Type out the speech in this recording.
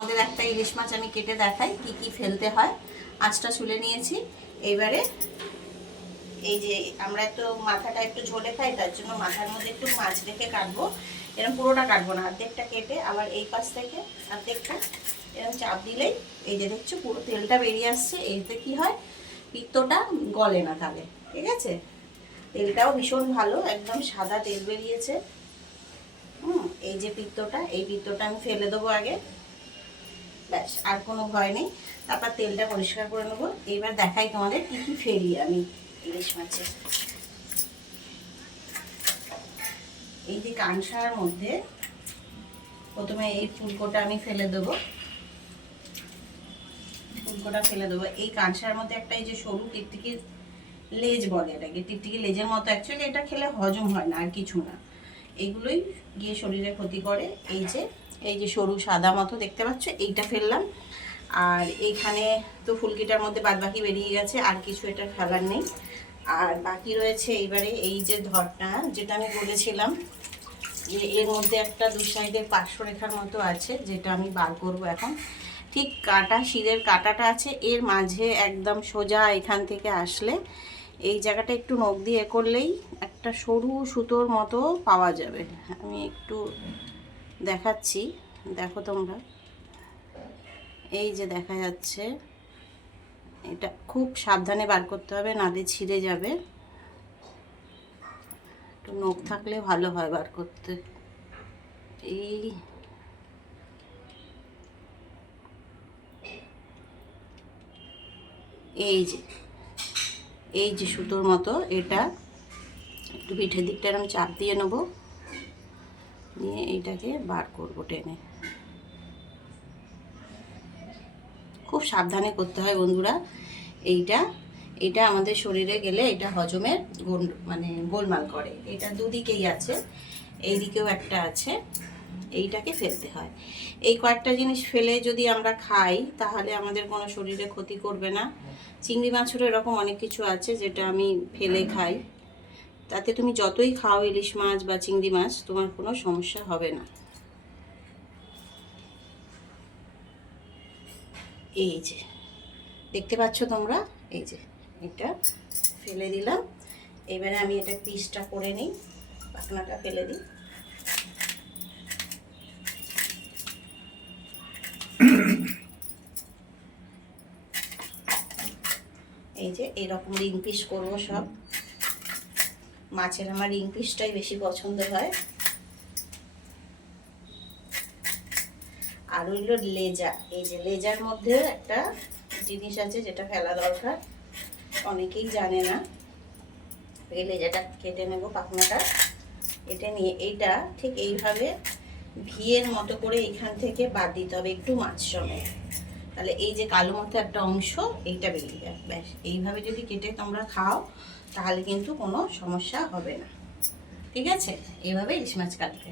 আমাদের একটা ইলিশ মাছ আমি কেটে দেখাই কি কি ফেলতে হয়। আঁচটা ছুলে নিয়েছি। এইবারে এই যে আমরা একটু মাথাটা একটু ঝোলে খাই, তার জন্য মাথার মধ্যে একটু মাছ রেখে কাটবো। এরকম পুরোটা কাটবো না, অর্ধেকটা কেটে আবার এই পাশ থেকে অর্ধেকটা এরকম চাপ দিলেই এই যে দেখছো পুরো তেলটা বেরিয়ে আসছে। এইতে কি হয়, পিত্তটা গলে না তাহলে। ঠিক আছে, তেলটাও ভীষণ ভালো, একদম সাদা তেল বেরিয়েছে। এই যে পিত্তটা, এই পিত্তটা আমি ফেলে দেবো আগে, ব্যাস আর কোনো ভয় নেই। তারপর তেলটা পরিষ্কার করে নেবো। এইবার দেখাই তোমাদের কি কি ফেলি আমি ইলিশ মাছে। এই যে কানসার মধ্যে প্রথমে এই ফুলকোটা আমি ফেলে দেবো, ফুলকোটা ফেলে দেবো। এই কানসার মধ্যে একটা এই যে সরু টিকটিকি লেজ বলে এটাকে, টিকটিকি লেজের মতো। অ্যাকচুয়ালি এটা খেলে হজম হয় না, আর কিছু না। এইগুলোই গিয়ে শরীরে ক্ষতি করে। এই যে সরু সাদা মতো দেখতে পাচ্ছ, এইটা ফেললাম। আর এইখানে তো ফুলকিটার মধ্যে বাদবাকি বেরিয়ে গেছে, আর কিছু এটা ফেলার নেই। আর বাকি রয়েছে এইবারে এই যে ধরটা, যেটা আমি বলেছিলাম যে এর মধ্যে একটা দু সাইডে পার্শ্বরেখার মতো আছে, যেটা আমি বার করব এখন। ঠিক কাটা শিরের কাটাটা আছে এর মাঝে, একদম সোজা এখান থেকে আসলে এই জায়গাটা একটু নখ দিয়ে করলেই একটা সরু সুতোর মতো পাওয়া যাবে। আমি একটু দেখাচ্ছি, দেখো তোমরা। এই যে দেখা যাচ্ছে, এটা খুব সাবধানে বার করতে হবে, নালে ছিঁড়ে যাবে। একটু নখ থাকলে ভালো হয় বার করতে। এই যে সুতোর মতো, এটা একটু পিঠের দিকটা এরকম চাপ দিয়ে নেব, নিয়ে এইটাকে বার করবো টেনে। খুব সাবধানে করতে হয় বন্ধুরা। এইটা আমাদের শরীরে গেলে এটা হজমের মানে গোলমাল করে। এটা দুদিকেই আছে, এই দিকেও একটা আছে। এইটাকে ফেলতে হয়। এই কয়েকটা জিনিস ফেলে যদি আমরা খাই তাহলে আমাদের কোনো শরীরে ক্ষতি করবে না। চিংড়ি মাছেরও এরকম অনেক কিছু আছে যেটা আমি ফেলে খাই, তাতে তুমি যতই খাও ইলিশ মাছ বা চিংড়ি মাছ, তোমার কোনো সমস্যা হবে না। এই যে দেখতে পাচ্ছ তোমরা, এই যে এটা ফেলে দিলাম। এবারে আমি এটা পিসটা করে নিই, পাখনাটা ফেলে দিই। এই যে এরকম রিং পিস করবো সব। মাছের আমার রিং পিসটাই বেশি পছন্দ হয়। আর হইল লেজা, এই যে লেজার মধ্যে একটা জিনিস আছে যেটা ফেলা দরকার, অনেকেই জানে না। এই লেজাটা কেটে নেব, পাখনাটা কেটে নিয়ে এইটা ঠিক এইভাবে ভিয়ের মতো করে এখান থেকে বাদ দিতে হবে একটু মাছ সমেত। তাহলে এই যে কালো মতো একটা অংশ, এইটা বেরিয়ে যায়। ব্যাস এইভাবে যদি কেটে তোমরা খাও তাহলে কিন্তু কোনো সমস্যা হবে না। ঠিক আছে, এইভাবে ইলিশ মাছ কাটবে।